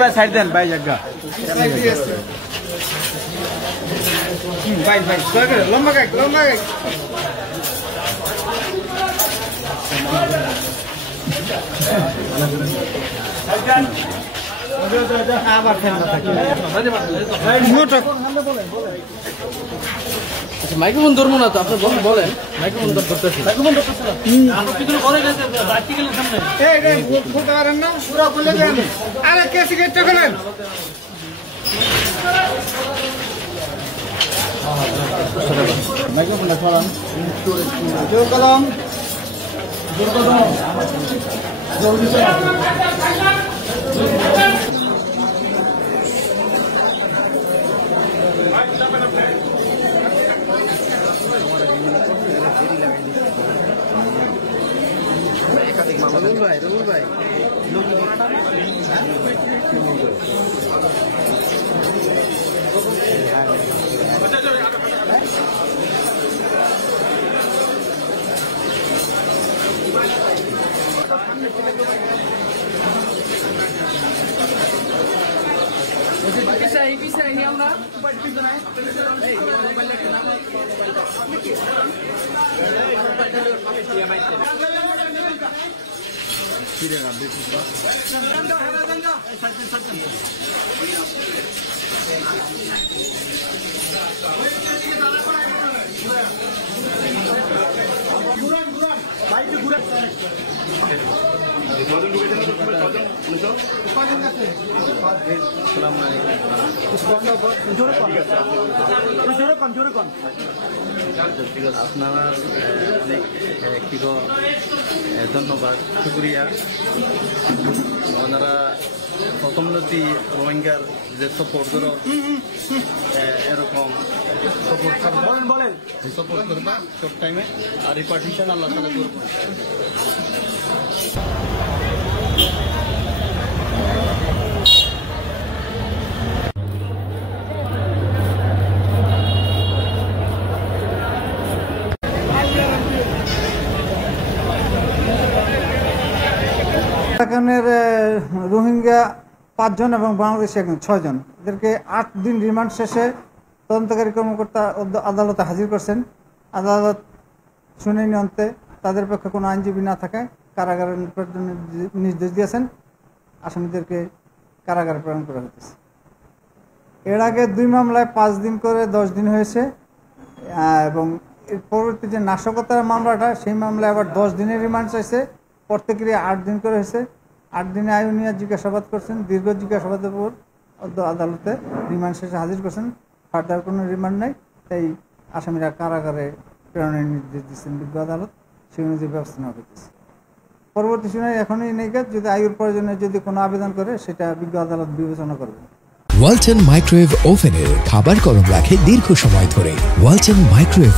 ভাই সাইড দেন ভাই জায়গা ভাই ভাই লম্বা গাই আবার ঠান্ডা থাকে আচ্ছা মাইক্রোফোন ধরবো না তো আপনি বলেন মাইক্রোফোন ধরতেছি বলতে পারেন না পুরো বলে দেন আরে কে সিগারেটটা ফেলেন মাইক্রোফোনটা ছড়ান জোর কলম রবুল ভাই আমরা আপনারা অনেক ধন্যবাদ শুক্রিয়া ওনারা প্রথমনতি রোহিঙ্গার যে সাপোর্ট করো এরকম সাপোর্ট করবা সব টাইমে আর এই পার্টিশন আল্লাহ তাআলা করবো এখানের রোহিঙ্গা 5 জন এবং বাংলাদেশি 6 জন এদেরকে 8 দিন রিমান্ড শেষে তদন্তকারী কর্মকর্তা আদালতে হাজির করছেন। আদালত শুনানি অন্তে তাদের পক্ষে কোনো আইনজীবী না থাকায় কারাগারে প্রেরণের নির্দেশ দিয়েছেন। আসামিদেরকে কারাগারে প্রেরণ করা হয়েছে। এর আগে 2 মামলায় 5 দিন করে 10 দিন হয়েছে এবং এর পরবর্তী যে নাশকতার মামলাটা সেই মামলায় আবার 10 দিনের রিমান্ড চাইছে। প্রত্যেকেরই 8 দিন করে হয়েছে। 8 দিনে আয়ু নিয়ে জিজ্ঞাসাবাদ করছেন। দীর্ঘ জিজ্ঞাসাবাদের পর আদালতে রিমান্ড শেষে হাজির করছেন। ফার্দার কোনো রিমান্ড নাই, তাই আসামিরা কারাগারে প্রেরণের নির্দেশ দিচ্ছেন বিজ্ঞ আদালত। সেই অনুযায়ী ব্যবস্থা নেওয়া হয়েছে। পরবর্তী শুনানি এখনই নেই, যদি আয়ুর প্রয়োজনে যদি কোনো আবেদন করে সেটা বিজ্ঞ আদালত বিবেচনা করবে। ওয়ালটন মাইক্রোওয়েভ ওভেনের খাবার গরম রাখে দীর্ঘ সময় ধরে। ওয়ালটন মাইক্রোওয়েভ